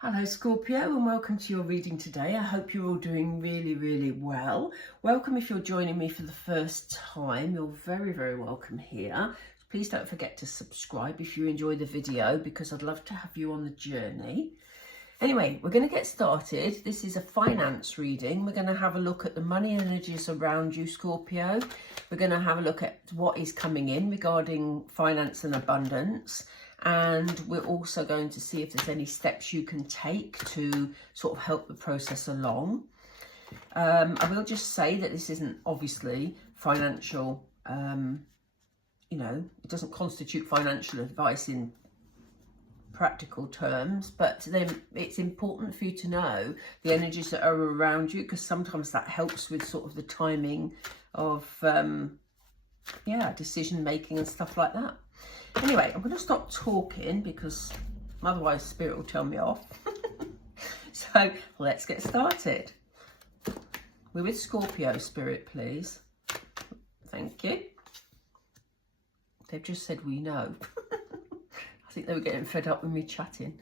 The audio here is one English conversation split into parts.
Hello Scorpio, and welcome to your reading today. I hope you're all doing really well. Welcome if you're joining me for the first time. You're very welcome here. Please don't forget to subscribe if you enjoy the video, because I'd love to have you on the journey. Anyway, we're going to get started. This is a finance reading. We're going to have a look at the money energies around you, Scorpio. We're going to have a look at what is coming in regarding finance and abundance. And we're also going to see if there's any steps you can take to sort of help the process along. I will just say that this isn't obviously financial, it doesn't constitute financial advice in practical terms, but then it's important for you to know the energies that are around you, because sometimes that helps with sort of the timing of, decision making and stuff like that. Anyway, I'm going to stop talking because otherwise Spirit will tell me off. So let's get started. We're with Scorpio, Spirit, please. Thank you. They've just said we know. I think they were getting fed up with me chatting.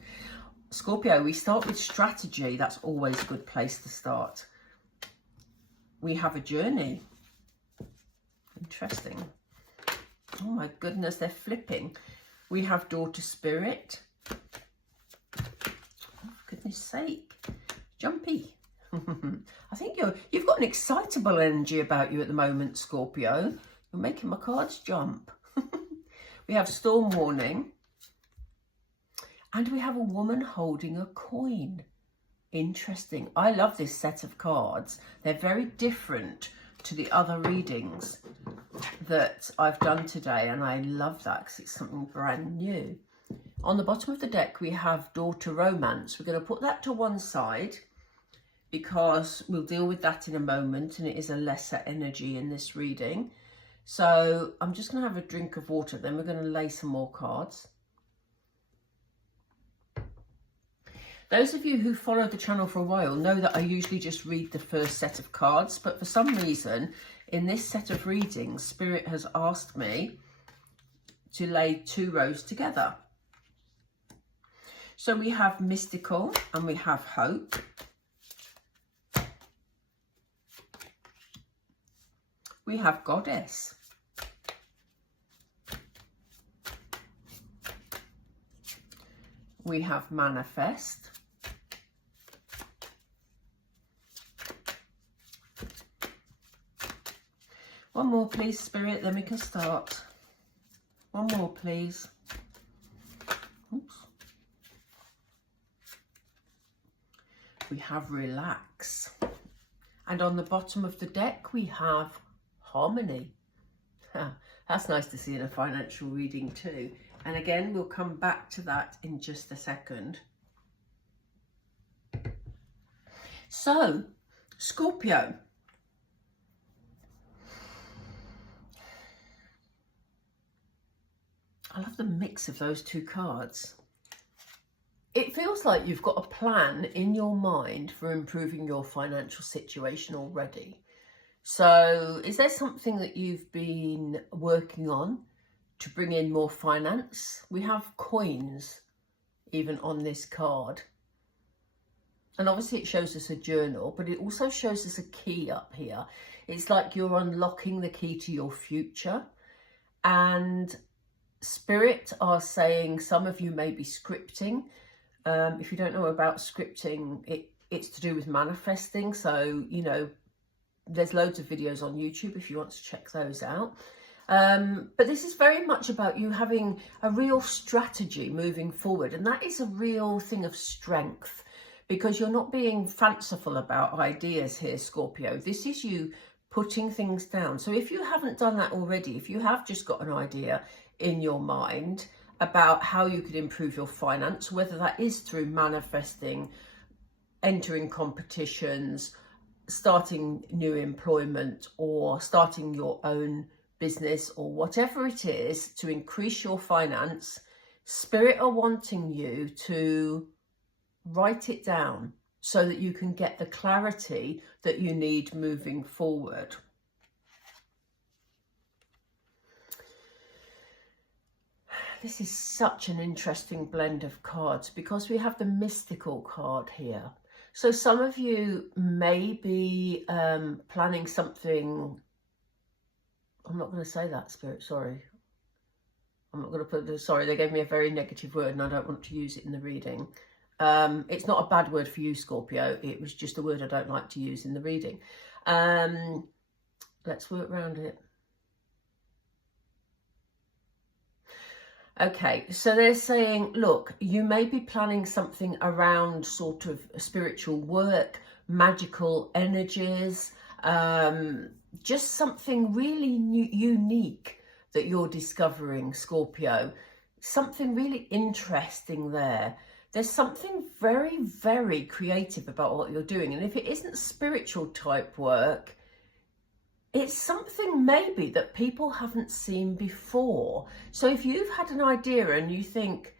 Scorpio, we start with strategy. That's always a good place to start. We have a journey. Interesting. Oh my goodness, they're flipping. We have daughter spirit. Oh, for goodness sake. Jumpy. I think you've got an excitable energy about you at the moment, Scorpio. You're making my cards jump. We have storm warning. And we have a woman holding a coin. Interesting. I love this set of cards. They're very different to the other readings that I've done today, and I love that because it's something brand new. On the bottom of the deck we have daughter romance. We're going to put that to one side because we'll deal with that in a moment, and it is a lesser energy in this reading. So I'm just going to have a drink of water, then we're going to lay some more cards. Those of you who follow the channel for a while know that I usually just read the first set of cards, but for some reason in this set of readings, Spirit has asked me to lay two rows together. So we have mystical and we have hope. We have goddess. We have manifest. One more please, Spirit, then we can start. One more please. Oops. We have relax. And on the bottom of the deck we have harmony. That's nice to see in a financial reading too. And again, we'll come back to that in just a second. So, Scorpio. I love the mix of those two cards. It feels like you've got a plan in your mind for improving your financial situation already. So is there something that you've been working on to bring in more finance? We have coins even on this card. And obviously it shows us a journal, but it also shows us a key up here. It's like you're unlocking the key to your future. And Spirit are saying some of you may be scripting. If you don't know about scripting, it's to do with manifesting. So, there's loads of videos on YouTube if you want to check those out. But this is very much about you having a real strategy moving forward. And that is a real thing of strength, because you're not being fanciful about ideas here, Scorpio. This is you putting things down. So if you haven't done that already, if you have just got an idea in your mind about how you could improve your finance, whether that is through manifesting, entering competitions, starting new employment, or starting your own business, or whatever it is to increase your finance, Spirit are wanting you to write it down so that you can get the clarity that you need moving forward. this is such an interesting blend of cards because we have the mystical card here. So some of you may be planning something. I'm not going to say that, Spirit, sorry. I'm not going to put the, sorry, they gave me a very negative word and I don't want to use it in the reading. It's not a bad word for you, Scorpio. It was just a word I don't like to use in the reading. Let's work around it. Okay, so they're saying, look, you may be planning something around sort of spiritual work, magical energies, just something really unique that you're discovering, Scorpio. Something really interesting there. There's something very, very creative about what you're doing. And if it isn't spiritual type work, it's something maybe that people haven't seen before. So if you've had an idea and you think,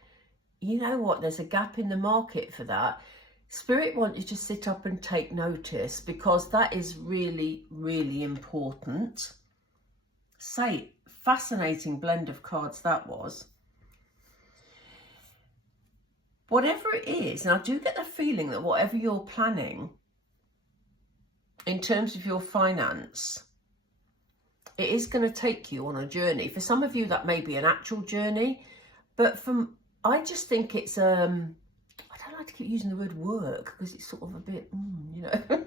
you know what, there's a gap in the market for that, Spirit wants you to sit up and take notice, because that is really, really important. Say, fascinating blend of cards that was. Whatever it is, and I do get the feeling that whatever you're planning in terms of your finance, it is going to take you on a journey. For some of you, that may be an actual journey, but I just think it's, I don't like to keep using the word work because it's sort of a bit, you know,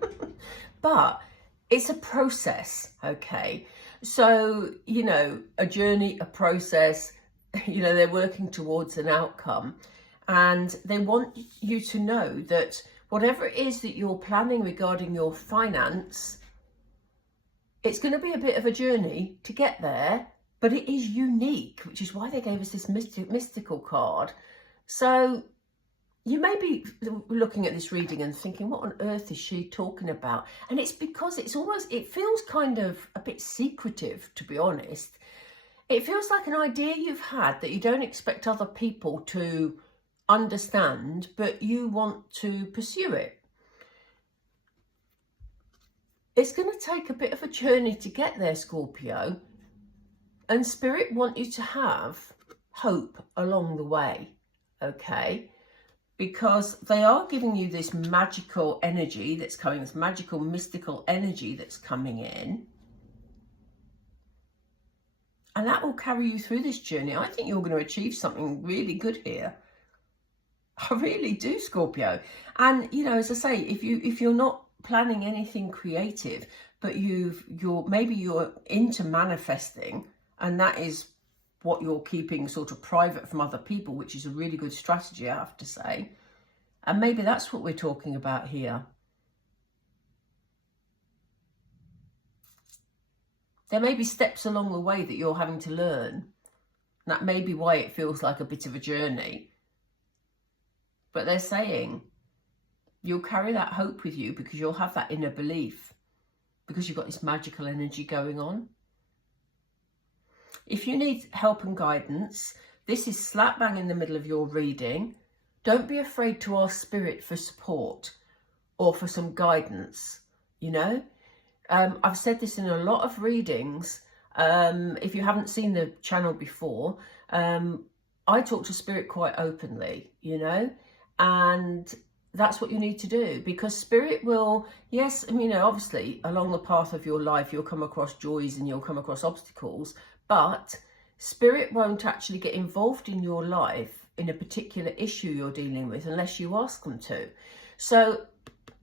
but it's a process, okay? So, you know, a journey, a process, you know, they're working towards an outcome, and they want you to know that whatever it is that you're planning regarding your finance, it's going to be a bit of a journey to get there, but it is unique, which is why they gave us this mystical card. So you may be looking at this reading and thinking, what on earth is she talking about? And it's because it's almost, it feels kind of a bit secretive, to be honest. It feels like an idea you've had that you don't expect other people to understand, but you want to pursue it. It's going to take a bit of a journey to get there, Scorpio, and Spirit want you to have hope along the way, okay? Because they are giving you this magical energy that's coming, this magical, mystical energy that's coming in. And that will carry you through this journey. I think you're going to achieve something really good here. I really do, Scorpio. And, you know, as I say, if you're not planning anything creative, but maybe you're into manifesting, and that is what you're keeping sort of private from other people, which is a really good strategy, I have to say. And maybe that's what we're talking about here. There may be steps along the way that you're having to learn. That may be why it feels like a bit of a journey. But they're saying you'll carry that hope with you because you'll have that inner belief, because you've got this magical energy going on. If you need help and guidance, this is slap bang in the middle of your reading. Don't be afraid to ask Spirit for support or for some guidance, you know. I've said this in a lot of readings. If you haven't seen the channel before, I talk to Spirit quite openly, you know, and that's what you need to do, because Spirit will, yes, I mean, you know, obviously along the path of your life, you'll come across joys and you'll come across obstacles, but Spirit won't actually get involved in your life in a particular issue you're dealing with unless you ask them to. So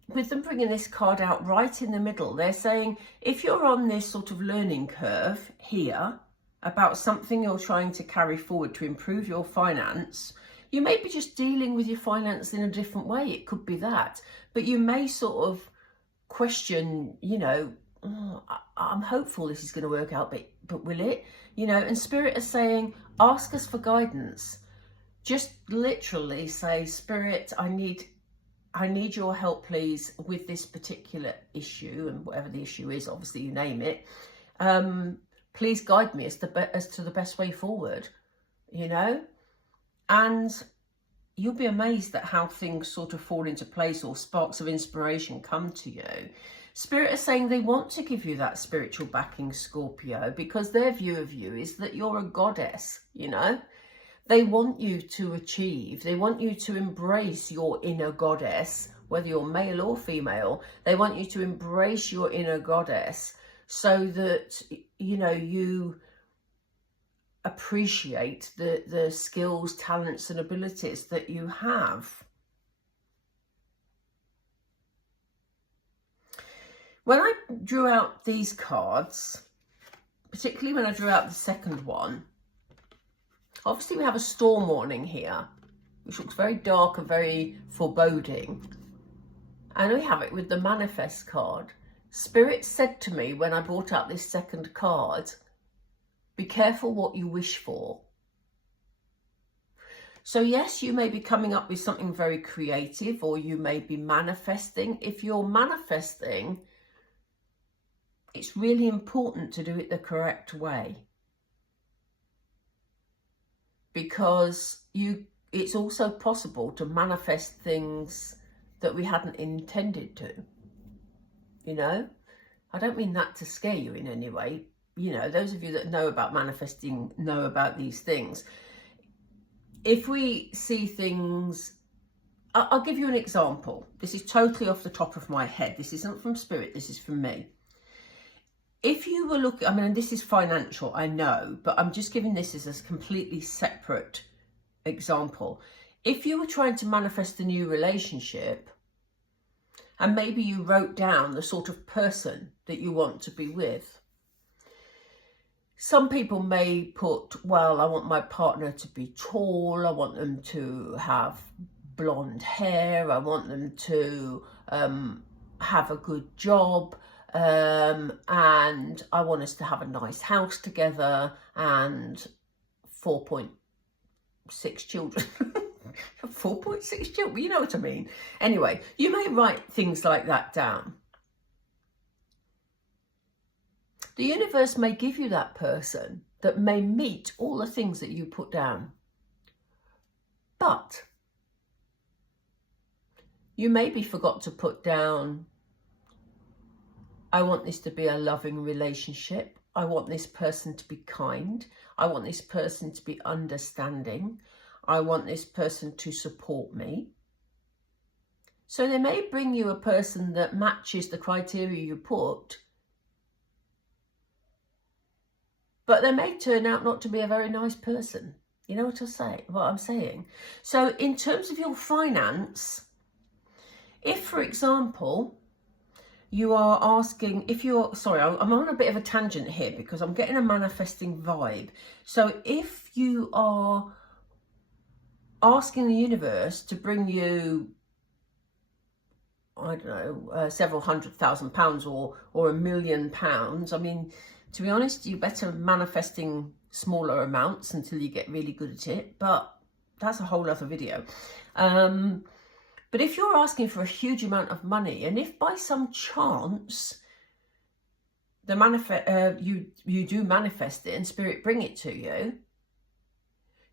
with them bringing this card out right in the middle, they're saying if you're on this sort of learning curve here about something you're trying to carry forward to improve your finance, you may be just dealing with your finance in a different way. It could be that. But you may sort of question, you know, oh, I'm hopeful this is going to work out, but will it? You know, and Spirit is saying, ask us for guidance. Just literally say, Spirit, I need your help, please, with this particular issue, and whatever the issue is, obviously you name it. Please guide me as to the best way forward, you know? And you'll be amazed at how things sort of fall into place or sparks of inspiration come to you. Spirit is saying they want to give you that spiritual backing, Scorpio, because their view of you is that you're a goddess, you know. They want you to achieve. They want you to embrace your inner goddess, whether you're male or female. They want you to embrace your inner goddess so that, you know, you appreciate the skills, talents and abilities that you have. When I drew out these cards, particularly when I drew out the second one, obviously we have a storm warning here, which looks very dark and very foreboding. And we have it with the manifest card. Spirit said to me when I brought out this second card, be careful what you wish for. So yes, you may be coming up with something very creative, or you may be manifesting. If you're manifesting, it's really important to do it the correct way. Because it's also possible to manifest things that we hadn't intended to. You know, I don't mean that to scare you in any way. You know, those of you that know about manifesting know about these things. If we see things, I'll give you an example. This is totally off the top of my head. This isn't from Spirit, this is from me. If you were looking, I mean, this is financial, I know, but I'm just giving this as a completely separate example. If you were trying to manifest a new relationship, and maybe you wrote down the sort of person that you want to be with. Some people may put, well, I want my partner to be tall, I want them to have blonde hair, I want them to have a good job, and I want us to have a nice house together and 4.6 children. 4.6 children, you know what I mean. Anyway, you may write things like that down. The universe may give you that person that may meet all the things that you put down. But you maybe forgot to put down, I want this to be a loving relationship. I want this person to be kind. I want this person to be understanding. I want this person to support me. So they may bring you a person that matches the criteria you put, but they may turn out not to be a very nice person. You know what I'm saying? So in terms of your finance, if, for example, you are asking, I'm on a bit of a tangent here because I'm getting a manifesting vibe. So if you are asking the universe to bring you, I don't know, several £100,000 or £1 million, I mean, to be honest, you're better manifesting smaller amounts until you get really good at it, but that's a whole other video. But if you're asking for a huge amount of money, and if by some chance you do manifest it and Spirit bring it to you,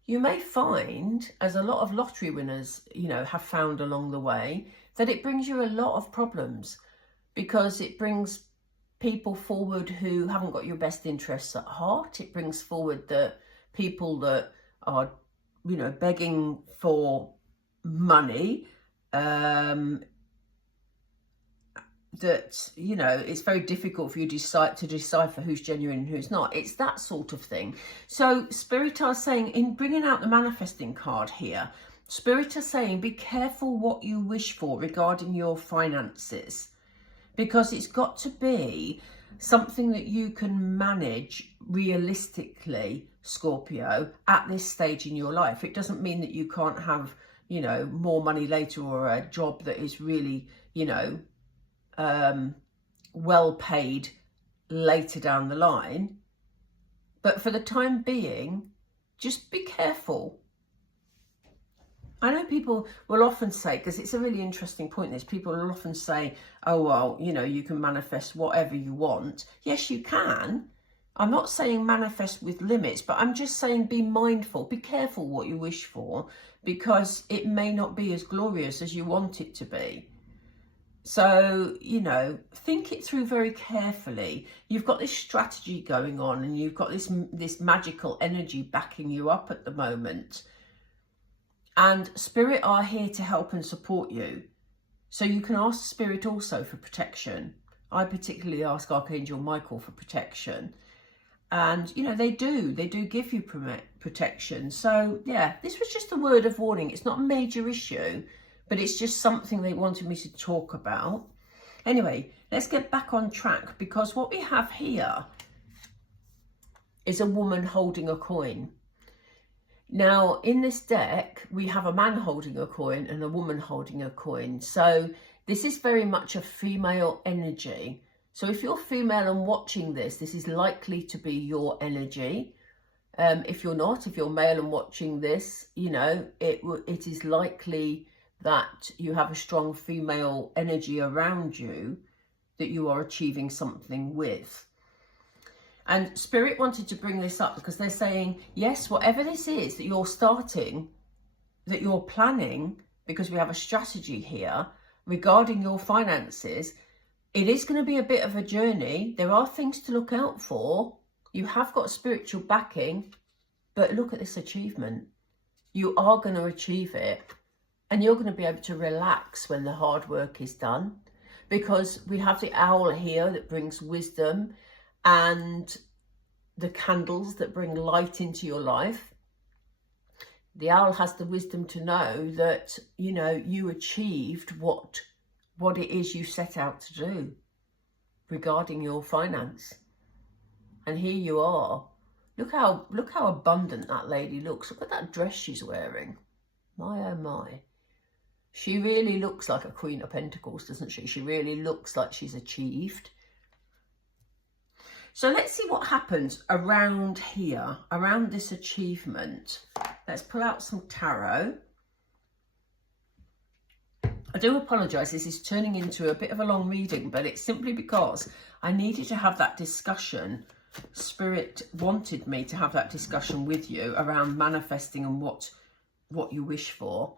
you may find, as a lot of lottery winners, you know, have found along the way, that it brings you a lot of problems, because it brings people forward who haven't got your best interests at heart. It brings forward the people that are, you know, begging for money, that, you know, it's very difficult for you to decipher who's genuine and who's not. It's that sort of thing. So Spirit are saying, in bringing out the manifesting card here, Spirit are saying, be careful what you wish for regarding your finances, because it's got to be something that you can manage realistically, Scorpio, at this stage in your life. It doesn't mean that you can't have, you know, more money later, or a job that is really, you know, well paid later down the line. But for the time being, just be careful. I know people will often say, because it's a really interesting point, this, people will often say, oh, well, you know, you can manifest whatever you want. Yes, you can. I'm not saying manifest with limits, but I'm just saying be mindful, be careful what you wish for, because it may not be as glorious as you want it to be. So, you know, think it through very carefully. You've got this strategy going on, and you've got this magical energy backing you up at the moment. And Spirit are here to help and support you. So you can ask Spirit also for protection. I particularly ask Archangel Michael for protection. And, you know, they do give you protection. So, yeah, this was just a word of warning. It's not a major issue, but it's just something they wanted me to talk about. Anyway, let's get back on track, because what we have here is a woman holding a coin. Now, in this deck, we have a man holding a coin and a woman holding a coin. So this is very much a female energy. So if you're female and watching this, this is likely to be your energy. If you're not, if you're male and watching this, you know, it is likely that you have a strong female energy around you that you are achieving something with. And Spirit wanted to bring this up because they're saying, yes, whatever this is that you're starting, that you're planning, because we have a strategy here regarding your finances, it is going to be a bit of a journey. There are things to look out for. You have got spiritual backing, but look at this achievement. You are going to achieve it, and you're going to be able to relax when the hard work is done, because we have the owl here that brings wisdom, and the candles that bring light into your life. The owl has the wisdom to know that, you know, you achieved what it is you set out to do regarding your finance. And here you are. Look how abundant that lady looks. Look at that dress she's wearing. My, oh my. She really looks like a Queen of Pentacles, doesn't she? She really looks like she's achieved. So let's see what happens around here, around this achievement. Let's pull out some tarot. I do apologise, this is turning into a bit of a long reading, but it's simply because I needed to have that discussion. Spirit wanted me to have that discussion with you around manifesting and what you wish for.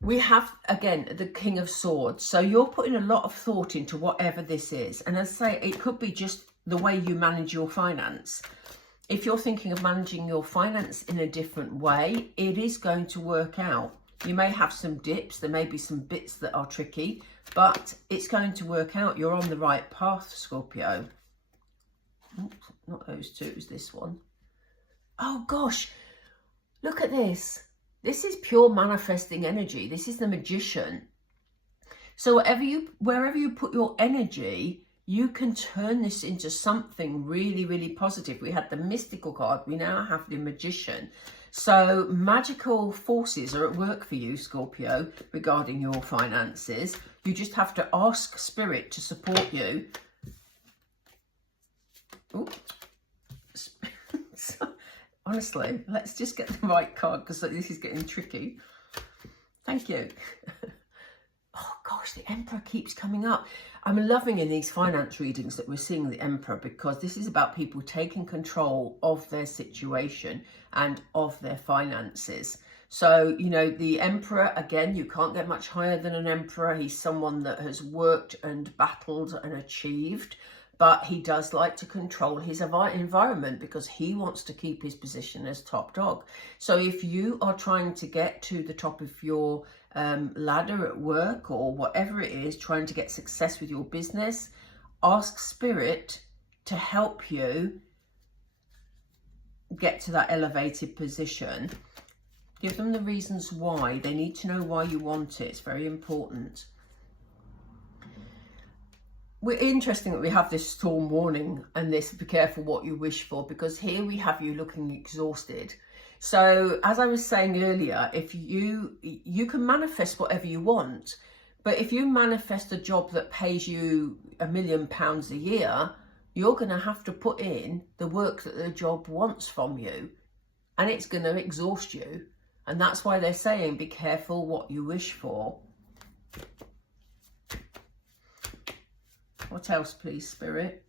We have, again, the King of Swords. So you're putting a lot of thought into whatever this is. And as I say, it could be just the way you manage your finance. If you're thinking of managing your finance in a different way, it is going to work out. You may have some dips. There may be some bits that are tricky, but it's going to work out. You're on the right path, Scorpio. Oops, not those two, it was this one. Oh, gosh. Look at this. This is pure manifesting energy. This is the Magician. So wherever you put your energy, you can turn this into something really, really positive. We had the Mystical card. We now have the Magician. So magical forces are at work for you, Scorpio, regarding your finances. You just have to ask Spirit to support you. Ooh. Honestly, let's just get the right card, because this is getting tricky. Thank you. Oh gosh, the Emperor keeps coming up. I'm loving in these finance readings that we're seeing the Emperor, because this is about people taking control of their situation and of their finances. So, you know, the Emperor, again, you can't get much higher than an Emperor. He's someone that has worked and battled and achieved. But he does like to control his environment, because he wants to keep his position as top dog. So if you are trying to get to the top of your ladder at work, or whatever it is, trying to get success with your business, ask Spirit to help you get to that elevated position. Give them the reasons why. They need to know why you want it. It's very important. We're interesting that we have this storm warning and this be careful what you wish for, because here we have you looking exhausted. So as I was saying earlier, if you can manifest whatever you want, but if you manifest a job that pays you £1 million a year, you're going to have to put in the work that the job wants from you, and it's going to exhaust you. And that's why they're saying be careful what you wish for. What else, please, Spirit?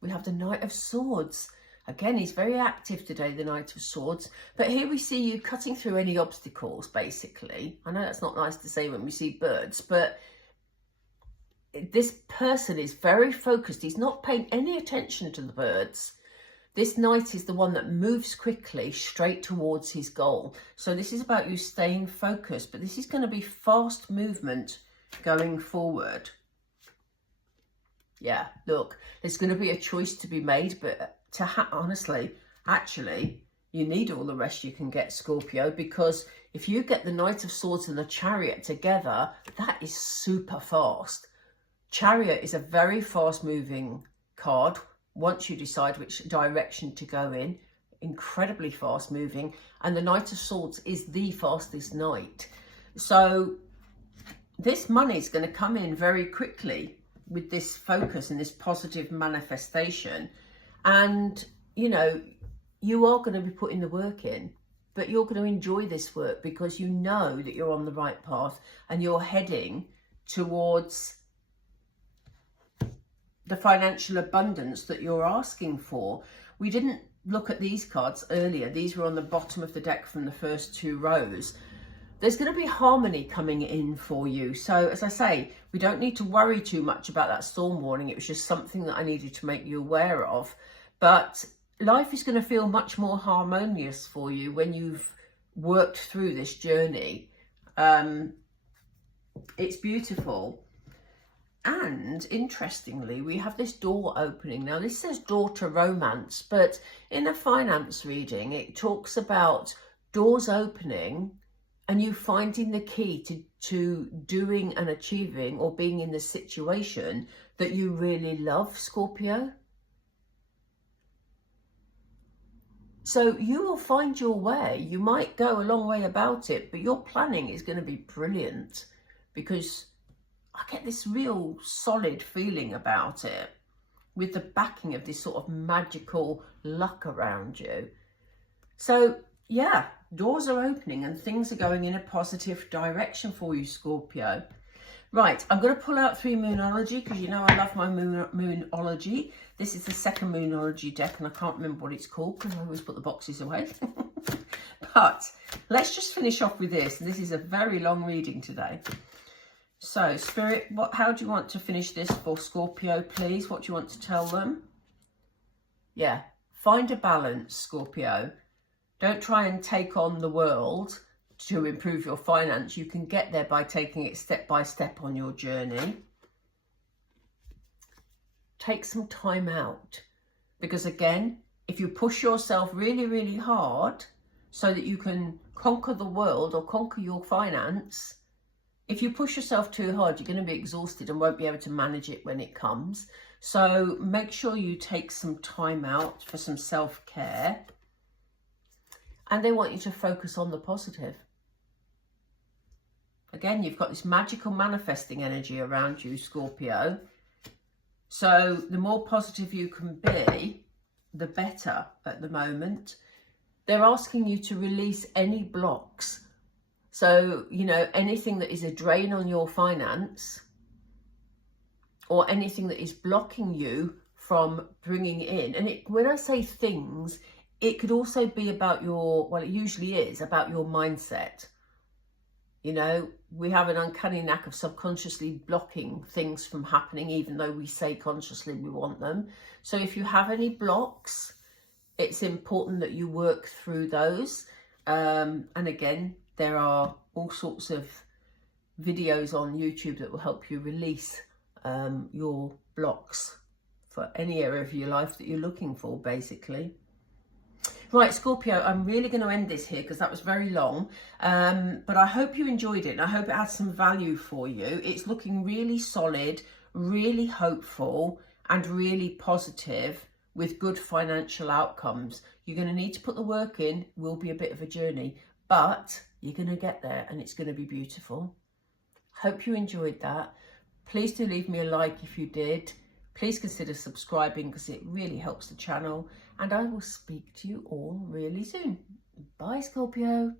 We have the Knight of Swords. Again, he's very active today, the Knight of Swords. But here we see you cutting through any obstacles, basically. I know that's not nice to say when we see birds, but this person is very focused. He's not paying any attention to the birds. This knight is the one that moves quickly straight towards his goal. So this is about you staying focused, but this is going to be fast movement going forward. Yeah, look, there's going to be a choice to be made, but honestly, actually, you need all the rest you can get, Scorpio, because if you get the Knight of Swords and the Chariot together, that is super fast. Chariot is a very fast moving card once you decide which direction to go in, incredibly fast moving, and the Knight of Swords is the fastest knight. So this money is going to come in very quickly with this focus and this positive manifestation. And, you know, you are going to be putting the work in, but you're going to enjoy this work because you know that you're on the right path and you're heading towards the financial abundance that you're asking for. We didn't look at these cards earlier. These were on the bottom of the deck from the first two rows. There's going to be harmony coming in for you. So as I say, we don't need to worry too much about that storm warning. It was just something that I needed to make you aware of. But life is going to feel much more harmonious for you when you've worked through this journey. It's beautiful. And interestingly, we have this door opening. Now, this says door to romance, but in a finance reading, it talks about doors opening and you finding the key to doing and achieving or being in the situation that you really love, Scorpio. So you will find your way. You might go a long way about it, but your planning is going to be brilliant because I get this real solid feeling about it with the backing of this sort of magical luck around you. So yeah, doors are opening and things are going in a positive direction for you, Scorpio. Right, I'm going to pull out 3 Moonology because you know I love my Moonology. This is the second Moonology deck and I can't remember what it's called because I always put the boxes away. But let's just finish off with this. This is a very long reading today. So, Spirit, how do you want to finish this for Scorpio, please? What do you want to tell them? Yeah, find a balance, Scorpio. Don't try and take on the world to improve your finance. You can get there by taking it step by step on your journey. Take some time out. Because again, if you push yourself really, really hard so that you can conquer the world or conquer your finance, if you push yourself too hard, you're going to be exhausted and won't be able to manage it when it comes. So make sure you take some time out for some self-care. And they want you to focus on the positive. Again, you've got this magical manifesting energy around you, Scorpio. So the more positive you can be, the better at the moment. They're asking you to release any blocks. So, you know, anything that is a drain on your finance or anything that is blocking you from bringing in. And when I say things, it could also be about your, well, it usually is about your mindset. You know, we have an uncanny knack of subconsciously blocking things from happening, even though we say consciously we want them. So if you have any blocks, it's important that you work through those. And again, there are all sorts of videos on YouTube that will help you release your blocks for any area of your life that you're looking for, basically. Right, Scorpio, I'm really going to end this here because that was very long. But I hope you enjoyed it and I hope it has some value for you. It's looking really solid, really hopeful and really positive with good financial outcomes. You're going to need to put the work in. It will be a bit of a journey, but you're going to get there and it's going to be beautiful. Hope you enjoyed that. Please do leave me a like if you did. Please consider subscribing because it really helps the channel. And I will speak to you all really soon. Bye, Scorpio.